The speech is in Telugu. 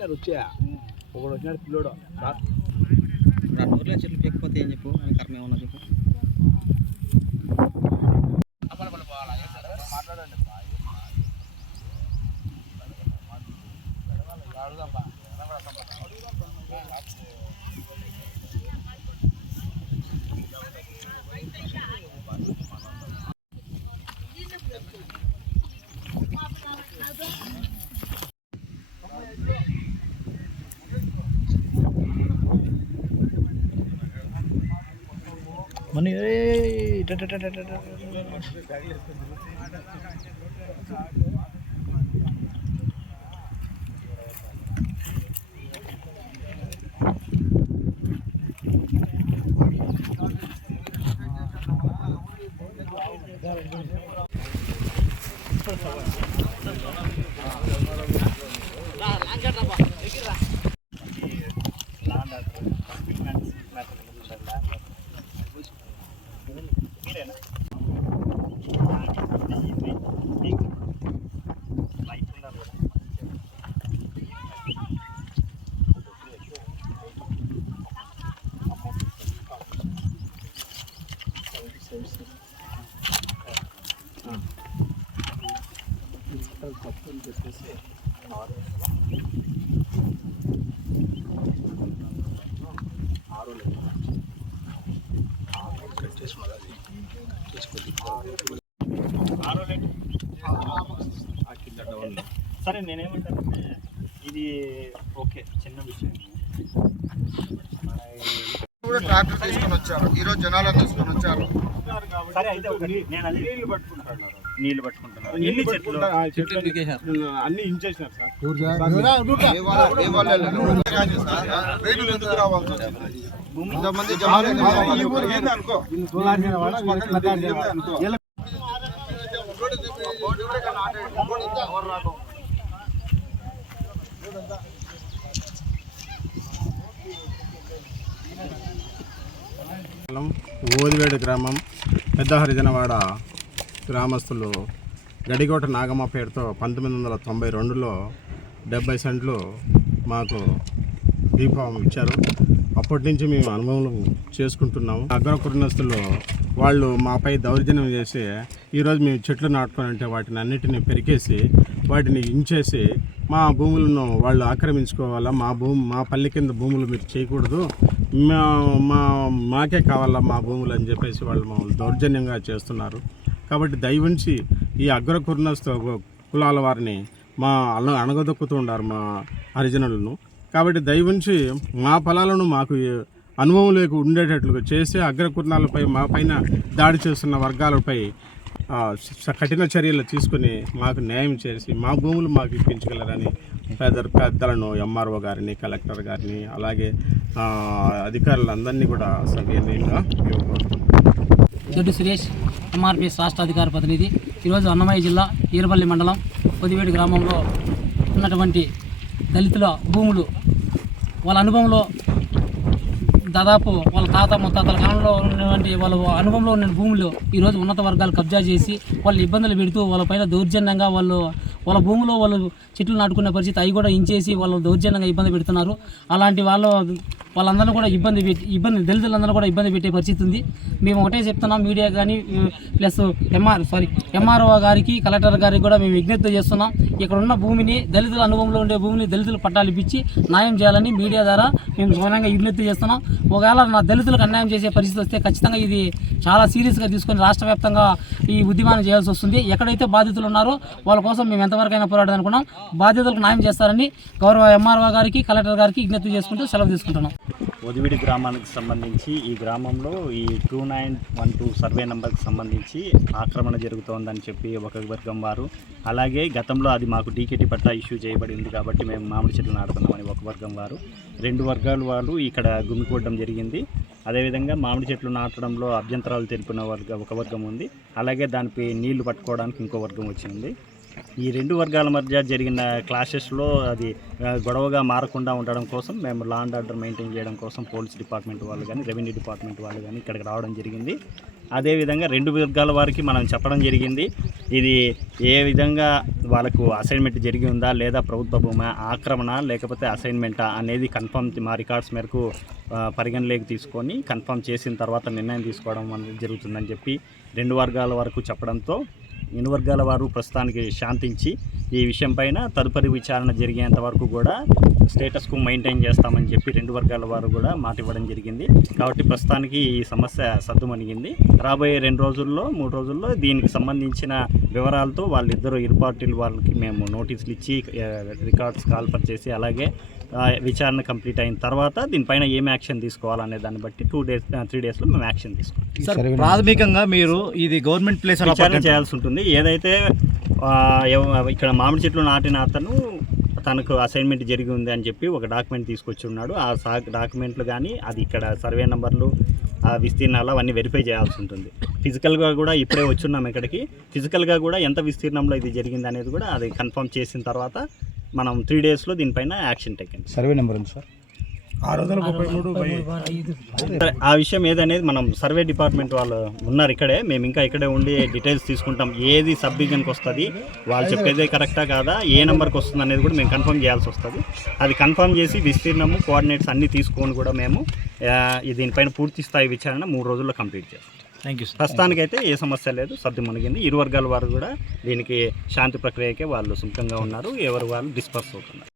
నేను వచ్చా ఒకడు వచ్చినాడు పిల్లోడు ఆ ఊర్లో చెట్లు పెక్కిపోతే ఏం చెప్పు? అని కర్మ ఏమన్నా చెప్పు. మాట్లాడండి. মানে Nah, langgar apa? Dikira. Langgar. Nah, nah, here. Thank you. సరే నేనేమంటానంటే ఇది ఓకే చిన్న విషయం. కూడా ట్రాక్టర్ తీసుకొని వచ్చారు. ఈ రోజు జనాలను తీసుకొని వచ్చారు. సరే అయితే ఒకటి నేను అది నీళ్ళు పట్టుకుంటాను. నీళ్ళు పట్టుకుంటున్నారు ఎన్ని చెట్లు అన్ని ఇంచేసినారు సార్. ఏ వాళ్ళ- ఏ వాళ్ళే లేరు. రైతులు ఎందుకు రావాల్సి వచ్చింది? ఇంతమంది జనాలు అనుకో మండలం ఓదివేడు గ్రామం పెద్ద హరిజనవాడ గ్రామస్తులు గడికోట నాగమ్మ పేరుతో పంతొమ్మిది వందల తొంభై రెండులో డెబ్బై సెంట్లు మాకు దీపం ఇచ్చారు. అప్పటి నుంచి మేము అనుభవం చేసుకుంటున్నాము. అగ్ర కుటుంబస్తులు వాళ్ళు మాపై దౌర్జన్యం చేసి ఈరోజు మేము చెట్లు నాటుకొని వాటిని అన్నిటిని పెరికేసి వాటిని ఇంచేసి మా భూములను వాళ్ళు ఆక్రమించుకోవాలా? మా భూమి మా పల్లె కింద భూములు మీరు చేయకూడదు. మా మా మాకే కావాలా మా భూములు అని చెప్పేసి వాళ్ళు మమ్మల్ని దౌర్జన్యంగా చేస్తున్నారు. కాబట్టి దయవుంచి ఈ అగ్ర కుర్నస్థ కులాల వారిని మా అణ అణగదొక్కుతూ ఉన్నారు మా హరిజనులను. కాబట్టి దయవుంచి మా పొలాలను మాకు అనుభవం లేక ఉండేటట్లుగా చేసి అగ్రకుర్ణాలపై మా పైన దాడి చేస్తున్న వర్గాలపై కఠిన చర్యలు తీసుకుని మాకు న్యాయం చేసి మా భూములు మాకు ఇప్పించగలరని పెద్ద పెద్దలను ఎంఆర్ఓ గారిని కలెక్టర్ గారిని అలాగే అధికారులందరినీ కూడా సవ్యంగా మేము దొడ్డి సురేష్ ఎంఆర్పిఎస్ రాష్ట్ర అధికార ప్రతినిధి. ఈరోజు అన్నమయ్య జిల్లా ఈరపల్లి మండలం పొదివేడి గ్రామంలో ఉన్నటువంటి దళితుల భూములు వాళ్ళ అనుభవంలో దాదాపు వాళ్ళ తాత ముత్తాతల కాలంలో ఉన్నటువంటి వాళ్ళ అనుభవంలో ఉన్న భూములు ఈరోజు ఉన్నత వర్గాలు కబ్జా చేసి వాళ్ళు ఇబ్బందులు పెడుతూ వాళ్ళ పైన దౌర్జన్యంగా వాళ్ళు వాళ్ళ భూమిలో వాళ్ళు చెట్లు నాటుకునే పరిస్థితి అవి కూడా ఇంచేసి వాళ్ళు దౌర్జన్యంగా ఇబ్బంది పెడుతున్నారు. అలాంటి వాళ్ళు వాళ్ళందరూ కూడా ఇబ్బంది పెట్టి ఇబ్బంది దళితులందరూ కూడా ఇబ్బంది పెట్టే పరిస్థితి ఉంది. మేము ఒకటే చెప్తున్నాం మీడియా కానీ ప్లస్ ఎంఆర్ సారీ ఎంఆర్ఓ గారికి కలెక్టర్ గారికి కూడా మేము విజ్ఞప్తి చేస్తున్నాం. ఇక్కడ ఉన్న భూమిని దళితుల అనుభవంలో ఉండే భూమిని దళితులు పట్టాలు ఇప్పించి న్యాయం చేయాలని మీడియా ద్వారా మేము స్వయంగా విజ్ఞప్తి చేస్తున్నాం. ఒకవేళ నా దళితులకు అన్యాయం చేసే పరిస్థితి వస్తే ఖచ్చితంగా ఇది చాలా సీరియస్గా తీసుకొని రాష్ట్ర వ్యాప్తంగా ఈ ఉద్యమాన్ని చేయాల్సి వస్తుంది. ఎక్కడైతే బాధితులు ఉన్నారో వాళ్ళ కోసం మేము ఎంతవరకైనా పోరాడదాం అనుకున్నాం. బాధితులకు న్యాయం చేస్తారని గౌరవ ఎంఆర్ఓ గారికి కలెక్టర్ గారికి విజ్ఞప్తి చేసుకుంటూ సెలవు తీసుకుంటున్నాం. ఒదివిడి గ్రామానికి సంబంధించి ఈ గ్రామంలో ఈ two nine one two survey నెంబర్కి సంబంధించి ఆక్రమణ జరుగుతోందని చెప్పి ఒక వర్గం వారు. అలాగే గతంలో అది మాకు డీకేటీ పట్టా ఇష్యూ చేయబడి ఉంది కాబట్టి మేము మామిడి చెట్లు నాటుతున్నామని ఒక వర్గం వారు. రెండు వర్గాల వాళ్ళు ఇక్కడ గుమికూడడం జరిగింది. అదేవిధంగా మామిడి చెట్లు నాటడంలో అభ్యంతరాలు తెలిపిన వర్గ ఒక వర్గం ఉంది. అలాగే దానిపై నీళ్ళు పట్టుకోవడానికి ఇంకో వర్గం వచ్చింది. ఈ రెండు వర్గాల మధ్య జరిగిన క్లాషెస్లో అది గొడవగా మారకుండా ఉండడం కోసం మేము లా అండ్ ఆర్డర్ మెయింటైన్ చేయడం కోసం పోలీస్ డిపార్ట్మెంట్ వాళ్ళు కానీ రెవెన్యూ డిపార్ట్మెంట్ వాళ్ళు కానీ ఇక్కడికి రావడం జరిగింది. అదేవిధంగా రెండు వర్గాల వారికి మనం చెప్పడం జరిగింది. ఇది ఏ విధంగా వాళ్ళకు అసైన్మెంట్ జరిగి ఉందా లేదా ప్రభుత్వ భూమి ఆక్రమణ లేకపోతే అసైన్మెంటా అనేది కన్ఫర్మ్ మా రికార్డ్స్ మేరకు పరిగణలోకి తీసుకొని కన్ఫర్మ్ చేసిన తర్వాత నిర్ణయం తీసుకోవడం అనేది జరుగుతుందని చెప్పి రెండు వర్గాల వరకు చెప్పడంతో ఇరు వర్గాల వారు ప్రస్తుతానికి శాంతించి ఈ విషయం పైన తదుపరి విచారణ జరిగేంత వరకు కూడా స్టేటస్కు మెయింటైన్ చేస్తామని చెప్పి రెండు వర్గాల వారు కూడా మాట ఇవ్వడం జరిగింది. కాబట్టి ప్రస్తుతానికి ఈ సమస్య సద్దుమణిగింది. రాబోయే రెండు రోజుల్లో మూడు రోజుల్లో దీనికి సంబంధించిన వివరాలతో వాళ్ళిద్దరూ ఇరు పార్టీల వాళ్ళకి మేము నోటీసులు ఇచ్చి రికార్డ్స్ కాల్పర్ చేసి అలాగే విచారణ కంప్లీట్ అయిన తర్వాత దీనిపైన ఏం యాక్షన్ తీసుకోవాలనే దాన్ని బట్టి టూ డేస్ త్రీ డేస్లో మేము యాక్షన్ తీసుకుంటాం. సార్ ప్రాథమికంగా మీరు ఇది గవర్నమెంట్ ప్లేస్ విచారణ చేయాల్సి ఉంటుంది. ఏదైతే ఇక్కడ మామిడి చెట్లు నాటిన అతను తనకు అసైన్మెంట్ జరిగి ఉంది అని చెప్పి ఒక డాక్యుమెంట్ తీసుకొచ్చి ఉన్నాడు ఆ సా డాక్యుమెంట్లు కానీ అది ఇక్కడ సర్వే నెంబర్లు ఆ విస్తీర్ణాలు అవన్నీ వెరిఫై చేయాల్సి ఉంటుంది. ఫిజికల్గా కూడా ఇప్పుడే వచ్చున్నాం ఇక్కడికి. ఫిజికల్గా కూడా ఎంత విస్తీర్ణంలో ఇది జరిగింది అనేది కూడా అది కన్ఫర్మ్ చేసిన తర్వాత మనం త్రీ డేస్లో దీనిపైన యాక్షన్ టేకెన్. సర్వే నెంబర్ ఉంది సార్. సరే, ఆ విషయం ఏదనేది మనం సర్వే డిపార్ట్మెంట్ వాళ్ళు ఉన్నారు ఇక్కడే. మేము ఇంకా ఇక్కడే ఉండి డీటెయిల్స్ తీసుకుంటాం. ఏది సబ్ డివిజన్కి వస్తుంది వాళ్ళు చెప్పేదే కరెక్టా కాదా ఏ నెంబర్కి వస్తుంది అనేది కూడా మేము కన్ఫర్మ్ చేయాల్సి వస్తుంది. అది కన్ఫర్మ్ చేసి విస్తీర్ణము కోఆర్డినేట్స్ అన్నీ తీసుకొని కూడా మేము దీనిపైన పూర్తి స్థాయి విచారణ మూడు రోజుల్లో కంప్లీట్ చేస్తాం. థ్యాంక్ యూ ప్రస్తుతానికి ప్రస్తుతానికైతే ఏ సమస్య లేదు. సర్ది మునిగింది. ఇరు వర్గాల వారు కూడా దీనికి శాంతి ప్రక్రియకే వాళ్ళు సుముఖంగా ఉన్నారు. ఎవరు వాళ్ళు డిస్పర్స్ అవుతున్నారు.